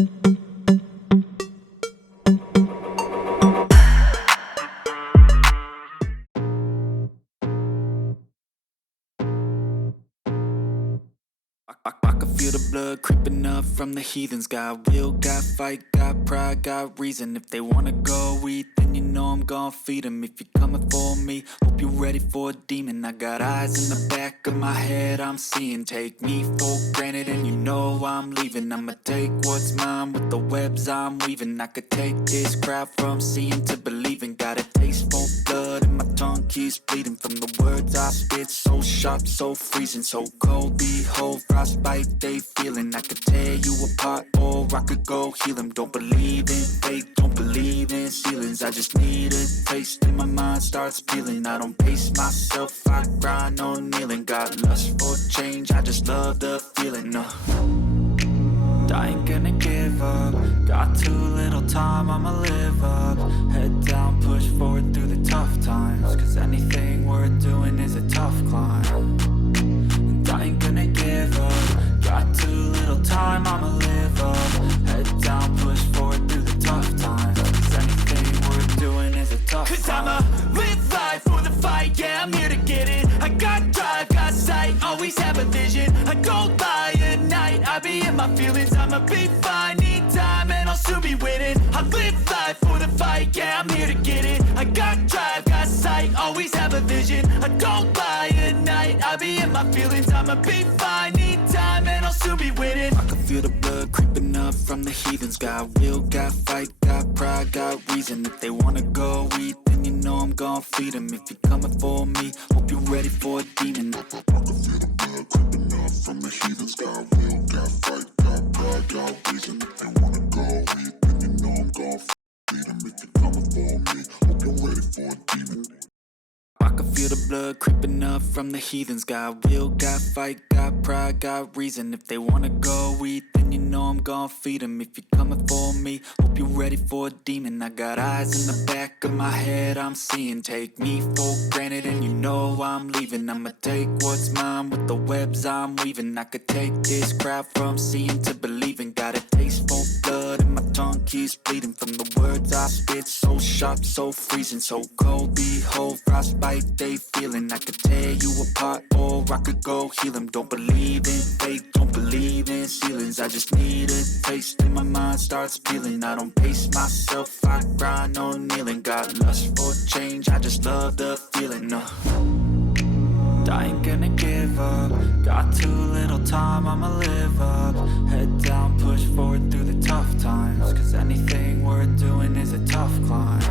I can feel the blood creeping up from the heathens. Got will, got fight, got pride, got reason. If they wanna go eat, then you know I'm gon' feed them. If you're coming for me, hope you're ready for a demon. I got eyes in the back of my head, I'm seeing. Take me for granted and you know I'm leaving. I'ma take what's mine with the webs I'm weaving. I could take this crowd from seeing to believing. Got a taste for blood and my tongue keeps bleeding from the words I spit. So sharp, so freezing, so cold. Behold, frostbite they feeling. I could tear you apart or I could go heal them. Don't believe in fate, don't believe in ceilings. I just need a taste and my mind starts peeling. I don't pace myself, I grind on kneeling. Got lust for change, I just love the feeling. I ain't gonna give up. Got too little time, I'ma live up. Head down, push forward through the tough times. Cause anything worth doing is a tough climb. And I ain't gonna give up. Got too little time, I'ma live up. Head down, push forward through the tough times. Cause anything worth doing is a tough climb. Cause I'ma live life for the fight, yeah, I'm here to get it. I got drive, got sight, always have a vision. I go by at night, I be in my feelings. I'ma be fine, need time, and I'll soon be winning. I live life for the fight, yeah, I'm here to get it. I got drive, got sight, always have a vision. I go by at night, I be in my feelings. I'ma be fine, need time, and I'll soon be winning. I can feel the blood creeping up from the heathens. Got will, got fight, got pride, got reason. If they wanna go eat, then you know I'm gon' feed them. If you're coming for me, hope you're ready for a demon. I can feel the blood creeping up from the heathens. Got will, got fight, got pride, got reason. If they wanna go eat, then you know I'm gon' feed them. If you're coming for me, hope you're ready for a demon. I can feel the blood creeping up from the heathens. Got will, got fight, got pride, got reason. If they wanna go eat, then you know I'm gon' feed them. If you're coming for me, hope you're ready for a demon. I got eyes in the back of my head, I'm seeing. Take me for granted and you know I'm leaving. I'ma take what's mine with the webs I'm weaving. I could take this crowd from seeing to believing. Got a taste for blood and my tongue keeps bleeding from the words I spit. So sharp, so freezing, so cold. Behold, frostbite they feeling. I could tear you apart or I could go heal them. Don't believe in fate, don't believe in ceilings. I just need a taste and my mind starts peeling. I don't pace myself, I grind on kneeling. Got lust for change, I just love the feeling. I ain't gonna give up. Got too little time, I'ma live up. Head down, push forward through the tough times. Cause anything worth doing is a tough climb.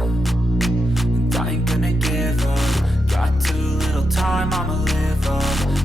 And I ain't gonna give up. Got too little time, I'ma live up.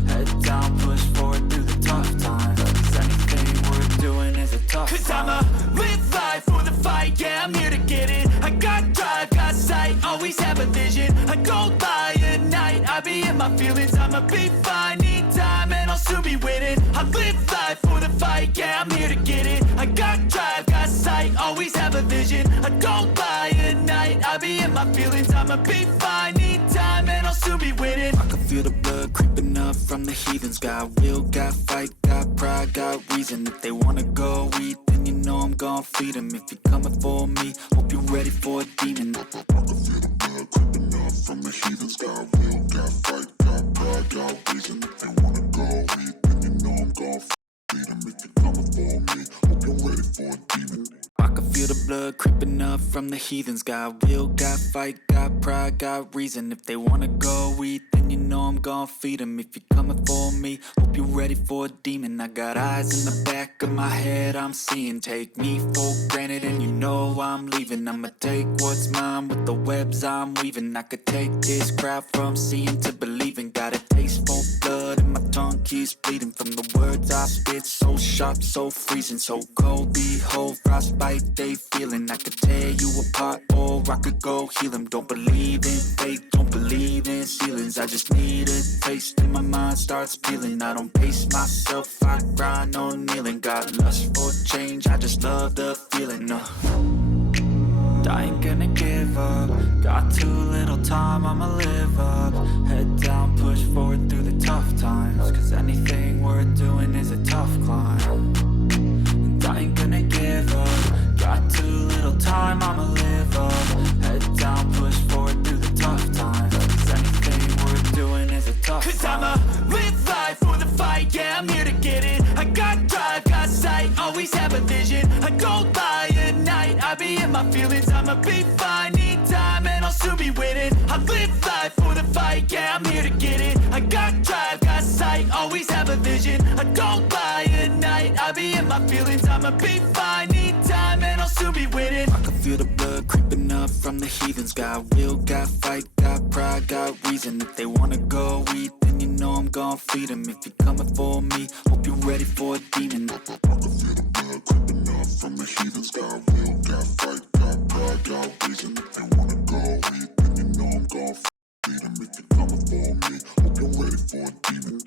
Head down, push forward through the tough times. Cause anything worth doing is a tough climb. Cause I'ma live life for the fight, yeah, I'm here to get it. I got drive, got sight, always have a vision. I go by at night, I be in my feelings. I'ma be fine, need time, and I'll soon be winning. I live life for the fight, yeah, I'm here to get it. I got drive, got sight, always have a vision. I go by at night, I be in my feelings. I'ma be fine, need time, and I'll soon be winning. I can feel the blood creeping up from the heathens. Got will, got fight, got pride, got reason. If they wanna go eat, then you know I'm gon' feed them. If you're coming for me, hope you're ready for a demon. I can feel the blood creeping up from the heathens. Got will, got fight, got pride, got reason. If they wanna go eat, then you know I'm gon' feed them. If you're coming for me, hope you're ready for a demon. I can feel the blood creeping up from the heathens. Got will, got fight, got pride, got reason. If they wanna go eat, then you know I'm gon' feed them. If you're coming for me, hope you're ready for a demon. I got eyes in the back of my head, I'm seeing. Take me for granted and you know I'm leaving. I'ma take what's mine with the webs I'm weaving. I could take this crowd from seeing to believing. Got a taste for blood and my tongue keeps bleeding from the words I spit. So sharp, so freezing, so cold. Behold, frostbite they feeling. I could tear you apart or I could go heal them. Don't believe in fate, don't believe in ceilings. I just need a taste and my mind starts peeling. I don't pace myself, I grind on kneeling. Got lust for change, I just love the feeling. I ain't gonna give up. Got too little time, I'ma live up. Head down, push forward through the tough times. Cause anything worth doing is a tough climb. And I ain't gonna give up. time, I'ma live up. Head down, push forward through the tough times. 'Cause anything worth doing is a tough. 'Cause I'ma live life for the fight, yeah, I'm here to get it. I got drive, got sight, always have a vision. I don't lie at night, I be in my feelings. I'ma be fine, need time, and I'll soon be winning. I live life for the fight, yeah, I'm here to get it. I got drive, got sight, always have a vision. I don't lie at night, I be in my feelings. I'ma be fine, need time, and I'll soon be winning. I can feel the blood creeping up from the heathens. Got will, got fight, got pride, got reason. If they wanna go eat, then you know I'm gon' feed them. If you're coming for me, hope you're ready for a demon. I can feel the blood creeping up from the heathens. Got will, got fight, got pride, got reason. If they wanna go eat, then you know I'm gon' feed them. If you're coming for me, hope you're ready for a demon.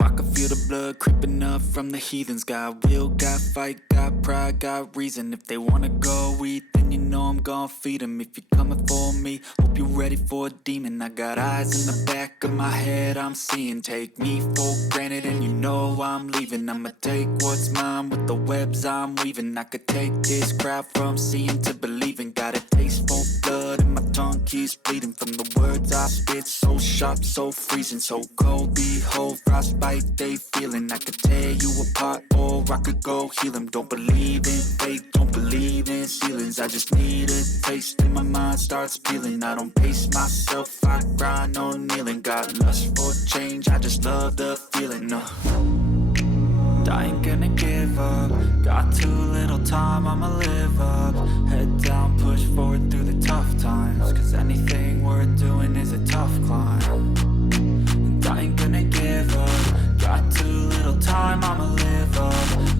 I can feel the blood creeping up from the heathens. Got will, got fight, got pride, got reason. If they wanna go eat, then you know I'm gon' feed them. If you're coming for me, hope you're ready for a demon. I got eyes in the back of my head, I'm seeing. Take me for granted and you know I'm leaving. I'ma take what's mine with the webs I'm weaving. I could take this crowd from seeing to believing. Got a taste for blood and my tongue keeps bleeding. From the words I spit, so sharp, so freezing. So cold, behold, frostbite they feeling. I could tear you apart or I could go heal them. Don't believe in fate, don't believe in ceilings. I just need a taste and my mind starts peeling. I don't pace myself, I grind on kneeling. Got lust for change, I just love the feeling. I ain't gonna give up. Got too little time, I'ma live up. Head down, push forward through the tough times. 'Cause anything worth doing is a tough climb. And I ain't gonna give up. Got too little time, I'ma live up.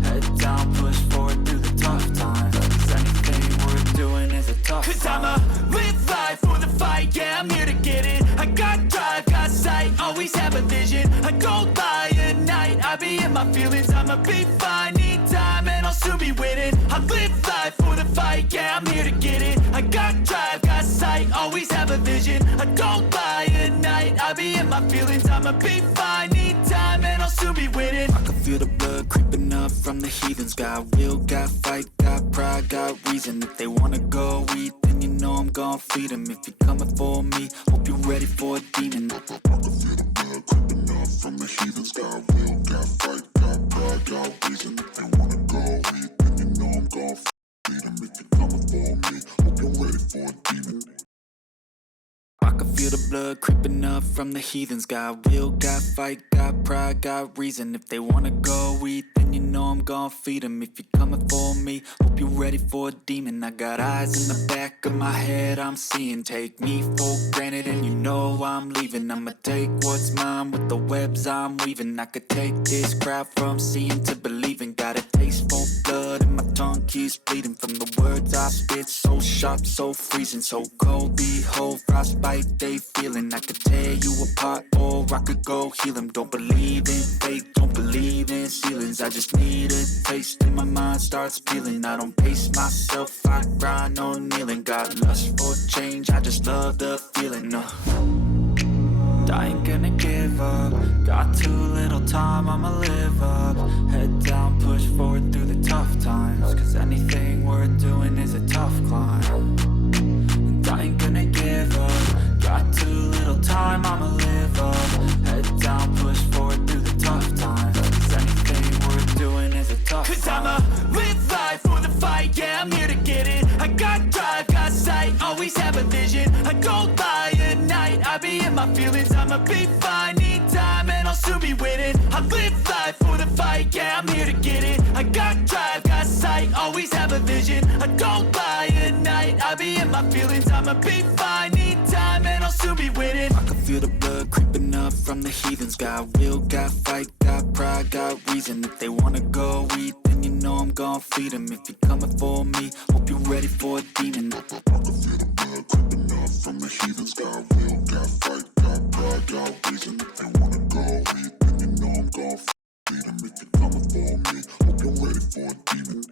Head down, push forward through the tough times. 'Cause anything worth doing is a tough. 'Cause I'ma live life for the fight, yeah, I'm here to get it. I got drive, got sight, always have a vision. I don't lie at night, I be in my feelings. I'ma be fine, need time, and I'll soon be winning. I live life for the fight, yeah, I'm here to get it. I got drive, got sight, always have a vision. I don't lie at night, I be in my feelings. I'ma be fine, need time, and I'll soon be winning. I can feel the blood creeping up from the heathens. Got will, got fight, got pride, got reason. If they wanna go eat, then you know I'm gon' feed them. If you're coming for me, hope you're ready for a demon. I can feel the blood creeping up from the heathens. Got will, got fight, got pride, got reason. If they wanna go eat, then you know I'm gon' feed them. If you're coming for me, hope you're ready for a demon. I can feel the blood creeping up from the heathens. Got will, got fight, got pride, got reason. If they wanna go eat, then you know I'm gon' feed them. If you're coming for me, hope you're ready for a demon. I got eyes in the back of my head, I'm seeing. Take me for granted and you know I'm leaving. I'ma take what's mine with the webs I'm weaving. I could take this crowd from seeing to believing. Got a taste for blood and my tongue keeps bleeding. From the words I spit, so sharp, so freezing. So cold, behold, frostbite they feeling. I could tear you apart or I could go heal them. Don't believe in fate, don't believe in ceilings. I just need a taste and my mind starts peeling. I don't pace myself, I grind on kneeling. Got lust for change, I just love the feeling. I ain't gonna give up. Got too little time, I'ma live up. Head down, push forward through the tough times. 'Cause anything worth doing is a tough climb. And I ain't gonna give up. Got too little time, I'ma live up. Head down, push forward through the tough times. 'Cause anything worth doing is a tough. 'Cause I'ma live life for the fight, yeah, I'm here to get it. I got drive, got sight, always have a vision. I don't lie at night, I be in my feelings. I'ma be fine, need time, and I'll soon be winning. I live life for the fight, yeah, I'm here to get it. I got drive, got sight, always have a vision. I don't lie at night, I be in my feelings. I'ma be fine, need time, and I'll soon be winning. I can feel the blood creeping up from the heathens. Got will, got fight, got pride, got reason. If they wanna go eat, then you know I'm gon' feed them. If you're coming for me, hope you're ready for a demon. I can feel the blood creeping up from the heathens. Got will, got fight, got pride, got reason. If they wanna go eat, then you know I'm gon' feed them. If you're coming for me, hope you're ready for a demon.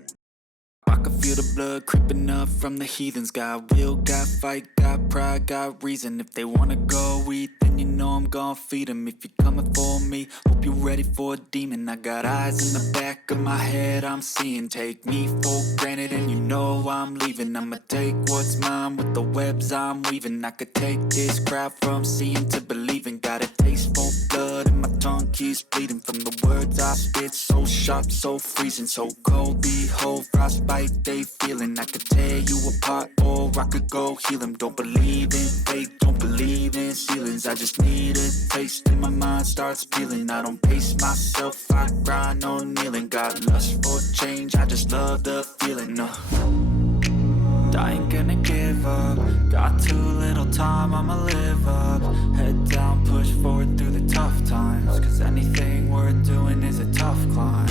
I can feel the blood creeping up from the heathens. Got will, got fight, got pride, got reason. If they wanna go eat, then you know I'm I'm gonna feed 'em. If you're coming for me, hope you're ready for a demon. I got eyes in the back of my head, I'm seeing. Take me for granted and you know I'm leaving. I'ma take what's mine with the webs I'm weaving. I could take this crowd from seeing to believing. Got a taste for blood and my tongue keeps bleeding from the words I spit. So sharp, so freezing, so cold. Behold, frostbite they feeling. I could tear you apart or I could go heal 'em. Don't believe in fate, don't believe in ceilings. I just need a taste and my mind starts peeling. I don't pace myself, I grind on kneeling. Got lust for change, I just love the feeling. I ain't gonna give up. Got too little time, I'ma live up. Head down, push forward through the tough times. Cause anything worth doing is a tough climb.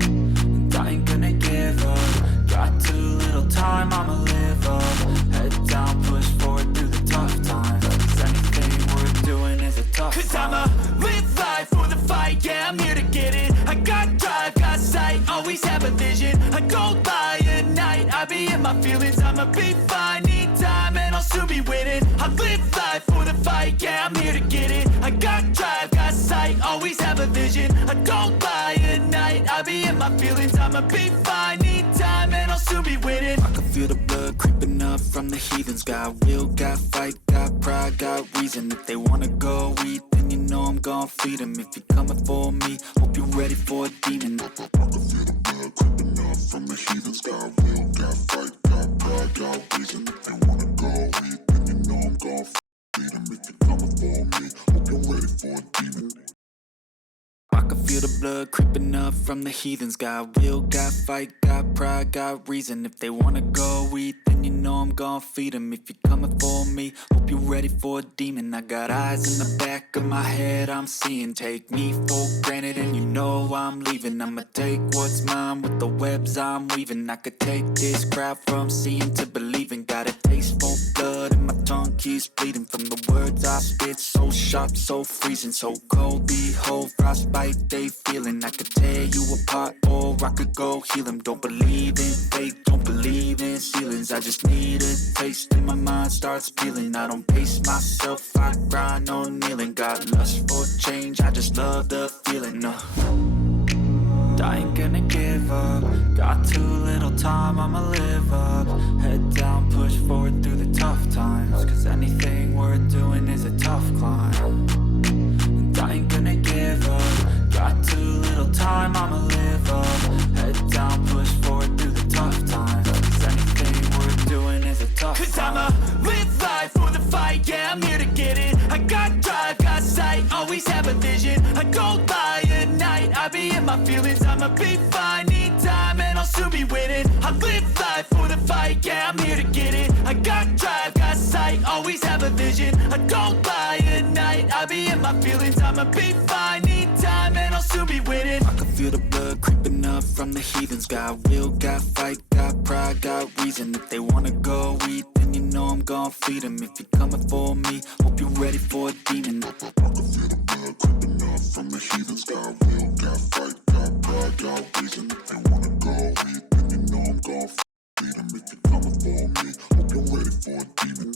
And I ain't gonna give up. Got too little time, I'ma live up. Head down, push forward through the tough times. Cause anything worth doing is a tough climb. Cause I'ma live life for the fight, yeah, I'm here to get it. I got drive, got sight, always have a vision. I go by at night, I be in my feelings. I'ma be fine, need time and I'll soon be winning. I live life for the fight, yeah, I'm here to get it. I got drive, got sight, always have a vision. I don't lie at night, I be in my feelings. I'ma be fine, need time and I'll soon be winning. I can feel the blood creeping up from the heathens. Got will, got fight, got pride, got reason. If they wanna go eat, then you know I'm gonna feed 'em. If you're coming for me, hope you're ready for a demon. I can feel the blood creeping up from the heathens. Got will, got fight, got pride, got reason. If they wanna go eat, then you know I'm gonna feed 'em. If you're coming for me, hope you're ready for a demon. I can feel the blood creeping up from the heathens. Got will, got fight, got pride, got reason. If they wanna go eat, then you know I'm gonna feed 'em. If you're coming for me, hope you're ready for a demon. I got eyes in the back of my head, I'm seeing. Take me for granted and you know I'm leaving. I'ma take what's mine with the webs I'm weaving. I could take this crowd from seeing to believing. Got a taste for blood and my tongue keeps bleeding from the words I spit. So sharp, so freezing, so cold. Behold, frostbite they feeling. I could tear you apart or I could go heal 'em. Don't believe in fate, don't believe in ceilings. I just need a taste and my mind starts peeling. I don't pace myself, I grind on kneeling. Got lust for change, I just love the feeling. I ain't gonna give up. Got too little time, I'ma live up. Head down, push forward through the tough times. Cause anything worth doing is a tough climb. And I ain't gonna give up. Got too little time, I'ma live up. Head down, push forward through the tough times. Cause anything worth doing is a tough climb. Cause I'ma live life for the fight, yeah, I'm here to get it. I got drive, got sight, always have a vision. I go by at night, I be in my feelings. I'ma be fine, need time and I'll soon be winning. I live life for the fight, yeah, I'm here to get it. I got drive, got sight, always have a vision. I don't lie at night, I be in my feelings. I'ma be fine, need time and I'll soon be winning. I can feel the blood creeping up from the heathens. Got will, got fight, got pride, got reason. If they wanna go eat, then you know I'm gonna feed 'em. If you're coming for me, hope you're ready for a demon. I can feel the blood creeping up from the heathens. Got will, got fight, got pride, got reason. If they wanna go eat, then you know I'm gonna feed 'em. If you're coming for me, hope you're ready for a demon.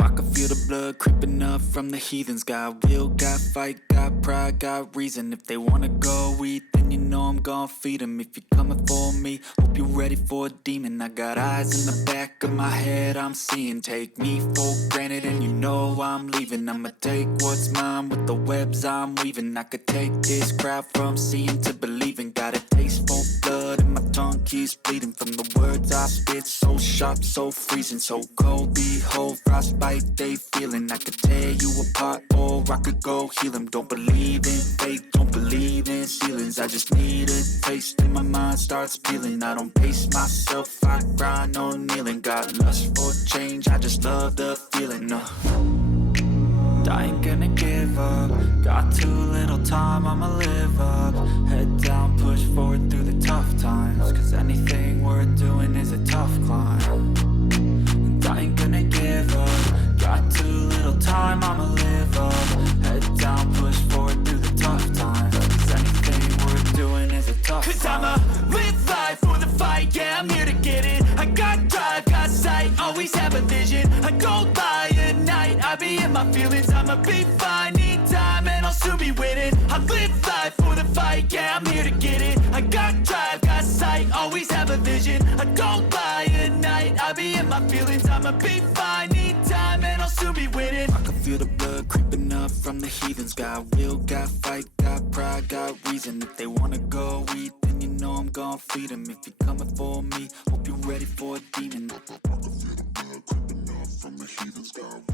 I can feel the blood creeping up from the heathens. Got will, got fight, got pride, got reason. If they wanna go eat, then you know I'm gonna feed 'em. If you're coming for me, hope you're ready for a demon. I got eyes in the back of my head, I'm seeing. Take me for granted and you know I'm leaving. I'ma take what's mine with the webs I'm weaving. I could take this crowd from seeing to believing. Got a taste for blood and my tongue keeps bleeding from the words I spit. So sharp, so freezing, so cold. Behold, frostbite they feeling. I could tear you apart or I could go heal 'em. Don't believe in fate, don't believe in ceilings. I just need a taste and my mind starts peeling. I don't pace myself, I grind on kneeling. Got lust for change, I just love the feeling. I ain't gonna give up. Got too little time, I'ma live up. Head down, push forward through the tough times. Cause anything worth doing is a tough climb. And I ain't gonna give up. Got too little time, I'ma live up. Head down, push forward through the tough times. Cause anything worth doing is a tough climb. Cause I'ma live life for the fight, yeah, I'm here to get it. I got drive, got sight, always have a vision. I go by at night, I be in my feelings. I'ma be fine, have a vision. I don't lie at night, I be in my feelings. I'ma be fine, need time and I'll soon be winning. I can feel the blood creeping up from the heathens. Got will, got fight, got pride, got reason. If they wanna go eat, then you know I'm gon' feed them. If you're coming for me, hope you're ready for a demon. I can feel the blood creeping up from the heathens. Got